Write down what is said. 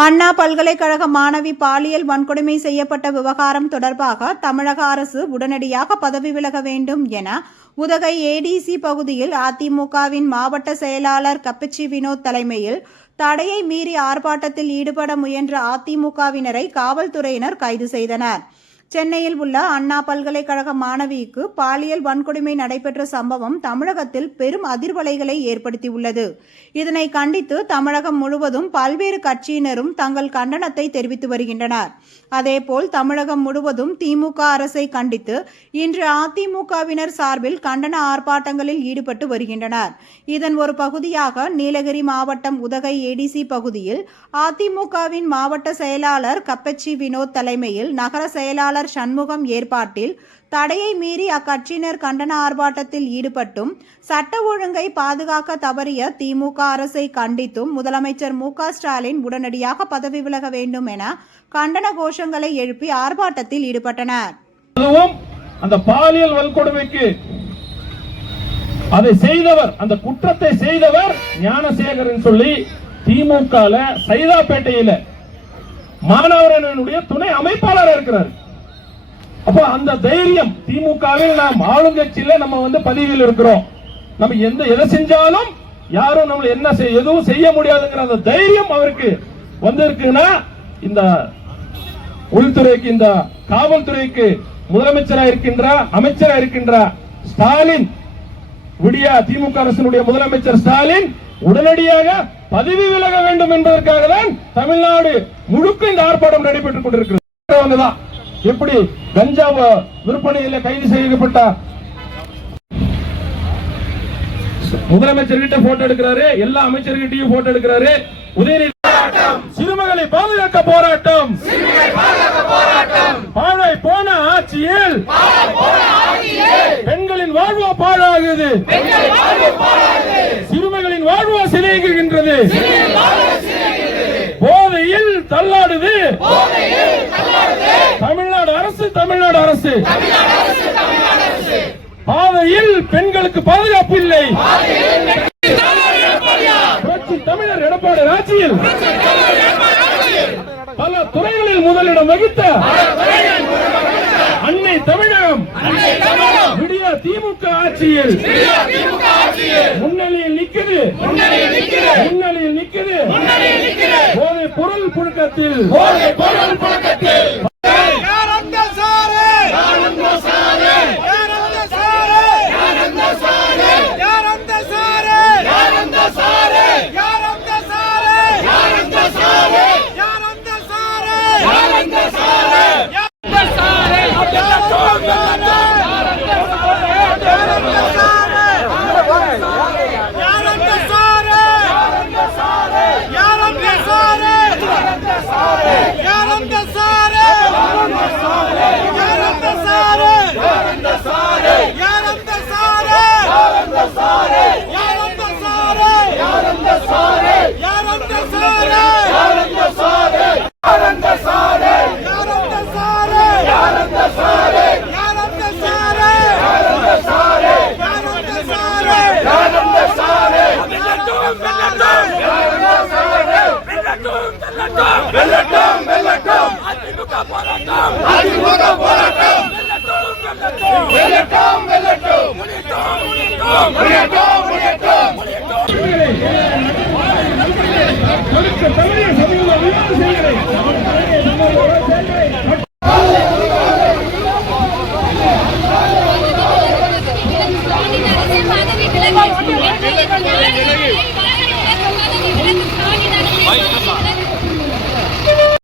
அண்ணா பல்கலைக்கழக மாணவி பாலியல் வன்கொடுமை செய்யப்பட்ட விவகாரம் தொடர்பாக தமிழக அரசு உடனடியாக பதவி விலக வேண்டும் என உதகை ஏடிசி பகுதியில் அதிமுகவின் மாவட்ட செயலாளர் கப்பிச்சி வினோத் தலைமையில் தடையை மீறி ஆர்ப்பாட்டத்தில் ஈடுபட முயன்ற அதிமுகவினரை காவல்துறையினர் கைது செய்தனர். சென்னையில் உள்ள அண்ணா பல்கலைக்கழக மாணவிக்கு பாலியல் வன்கொடுமை நடைபெற்ற சம்பவம் தமிழகத்தில் பெரும் அதிர்வலைகளை ஏற்படுத்தியுள்ளது. இதனை கண்டித்து தமிழகம் முழுவதும் பல்வேறு கட்சியினரும் தங்கள் கண்டனத்தை தெரிவித்து வருகின்றனர். அதேபோல் தமிழகம் முழுவதும் திமுக அரசை கண்டித்து இன்று அதிமுகவினர் சார்பில் கண்டன ஆர்ப்பாட்டங்களில் ஈடுபட்டு வருகின்றனர். இதன் ஒரு பகுதியாக நீலகிரி மாவட்டம் உதகை ஏடிசி பகுதியில் அதிமுகவின் மாவட்ட செயலாளர் கப்பச்சி வினோத் தலைமையில் நகர செயலாளர் சண்முகம் ஏற்பாட்டில் தடையை மீறி அக்கட்சியினர் கண்டன ஆர்ப்பாட்டத்தில் ஈடுபட்டும் சட்ட ஒழுங்கை பாதுகாக்க தவறிய திமுக அரசை கண்டித்தும் முதலமைச்சர் மு ஸ்டாலின் உடனடியாக பதவி விலக வேண்டும் என கண்டன கோஷங்களை எழுப்பி ஆர்ப்பாட்டத்தில் ஈடுபட்டனர். அந்த பாலியல் வன்கொடுமைக்கு. அதை செய்தவர் அந்த குற்றத்தை செய்தவர் ஞானசேகரன் சொல்லி திமுக சைதாப்பேட்டையில மாணவரனுடைய துணை அமைப்பாளர் இருக்கிறார். அப்ப அந்த தைரியம் திமுகவில் நாம் ஆளுங்கட்சியில நம்ம வந்து பதவியில் இருக்கிறோம். நம்ம எந்த எதை செஞ்சாலும் யாரும் நம்ம என்ன செய்ய எதுவும் செய்ய முடியாதுங்கிற அந்த தைரியம் அவருக்கு வந்திருக்குன்னா இந்த உள்துறைக்கு இந்த காவல்துறைக்கு முதலமைச்சரா இருக்கின்ற அமைச்சரா இருக்கின்ற ஸ்டாலின் விடியா திமுக அரசினுடைய முதலமைச்சர் ஸ்டாலின் உடனடியாக பதவி விலக வேண்டும் என்பதற்காக தான் தமிழ்நாடு முழுக்க இந்த ஆர்ப்பாட்டம் நடைபெற்றுக் கொண்டிருக்கிறது. எப்படி கஞ்சா விற்பனையில் கைது செய்யப்பட்ட முதலமைச்சர் கிட்ட போட்டோ எடுக்கிறாரு எல்லா அமைச்சர்கிட்டயும் போட்டோ எடுக்கிறாரு. உதயநிதி சிறுமகளை பாதுகாக்க போராட்டம். பாழை போன ஆட்சியில். பெண்களின் வாழ்வோ பாழாகுது. சிறுமைகளின் வாழ்வோ சிலைகின்றது போதையில் தள்ளாடுது. அரசு தமிழ்நாடு அரசு. பாதையில் பெண்களுக்கு பாதுகாப்பு இல்லை. புரட்சி தமிழர் எடப்பாடி ராஜியில். பல துறைகளில் முதலிடம் வகித்த அன்னை தமிழகம். விடிய திமுக ஆட்சியில். முன்னணியில் நிக்குது. முன்னணியில் நிக்குது. போதை பொருள் புழக்கத்தில். போராட்டம் வெல்லட்டும் வெல்லட்டும் அதிமுக போராட்டம். அதிமுக போராட்டம். வெல்லட்டும் வெல்லட்டும் முனியட்டும் முனியட்டும் முனியட்டும் முனியட்டும் முனியட்டும் தமிழக சமூகம் அறிவிப்பு செய்கிறேன்